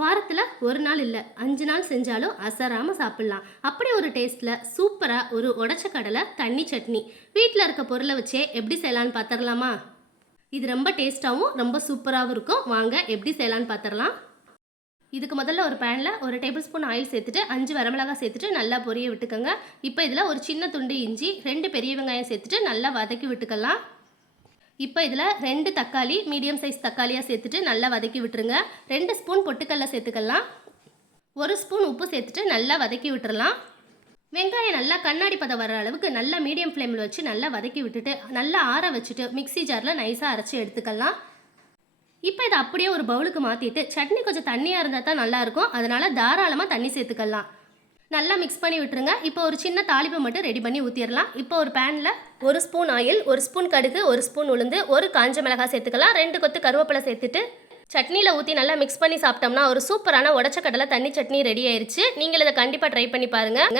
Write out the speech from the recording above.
வாரத்தில் ஒரு நாள் இல்லை 5 நாள் செஞ்சாலும் அசராமல் சாப்பிட்லாம். அப்படி ஒரு டேஸ்ட்டில் சூப்பராக ஒரு உடச்ச கடலை தண்ணி சட்னி வீட்டில் இருக்க பொருளை வச்சே எப்படி செய்யலான்னு பார்த்துடலாமா? இது ரொம்ப டேஸ்ட்டாகவும் ரொம்ப சூப்பராகவும் இருக்கும். வாங்க எப்படி செய்யலான்னு பார்த்துடலாம். இதுக்கு முதல்ல ஒரு பேனில் ஒரு டேபிள் ஸ்பூன் ஆயில் சேர்த்துட்டு 5 வரமிளகாய் சேர்த்துட்டு நல்லா பொரிய விட்டுக்கோங்க. இப்போ இதில் ஒரு சின்ன துண்டு இஞ்சி 2 பெரிய வெங்காயம் சேர்த்துட்டு நல்லா வதக்கி விட்டுக்கலாம். இப்போ இதில் 2 தக்காளி மீடியம் சைஸ் தக்காளியாக சேர்த்துட்டு நல்லா வதக்கி விட்டுருங்க. 2 ஸ்பூன் பொட்டுக்கடலை சேர்த்துக்கலாம். 1 ஸ்பூன் உப்பு சேர்த்துட்டு நல்லா வதக்கி விட்டுறலாம். வெங்காயம் நல்லா கண்ணாடி பதம் வர அளவுக்கு நல்லா மீடியம் ஃப்ளேமில் வச்சு நல்லா வதக்கி விட்டுட்டு நல்லா ஆற வச்சுட்டு மிக்ஸி ஜாரில் நைஸாக அரைச்சி எடுத்துக்கலாம். இப்போ இதை அப்படியே ஒரு பவுலுக்கு மாற்றிட்டு சட்னி கொஞ்சம் தண்ணியாக இருந்தால் தான் நல்லாயிருக்கும். அதனால் தாராளமாக தண்ணி சேர்த்துக்கலாம். நல்லா மிக்ஸ் பண்ணி விட்டுருங்க. இப்போ ஒரு சின்ன தாளிப்பை மட்டும் ரெடி பண்ணி ஊற்றிடலாம். இப்போ ஒரு பேனில் 1 ஸ்பூன் ஆயில், 1 ஸ்பூன் கடுகு, 1 ஸ்பூன் உளுந்து, 1 காஞ்ச மிளகாய் சேர்த்துக்கலாம். 2 கொத்து கருவேப்பிலை சேர்த்துட்டு சட்னியில் ஊற்றி நல்லா மிக்ஸ் பண்ணி சாப்பிட்டோம்னா ஒரு சூப்பரான உடச்ச கடலை தண்ணி சட்னி ரெடி ஆயிடுச்சு. நீங்கள் இதை கண்டிப்பாக ட்ரை பண்ணி பாருங்கள்.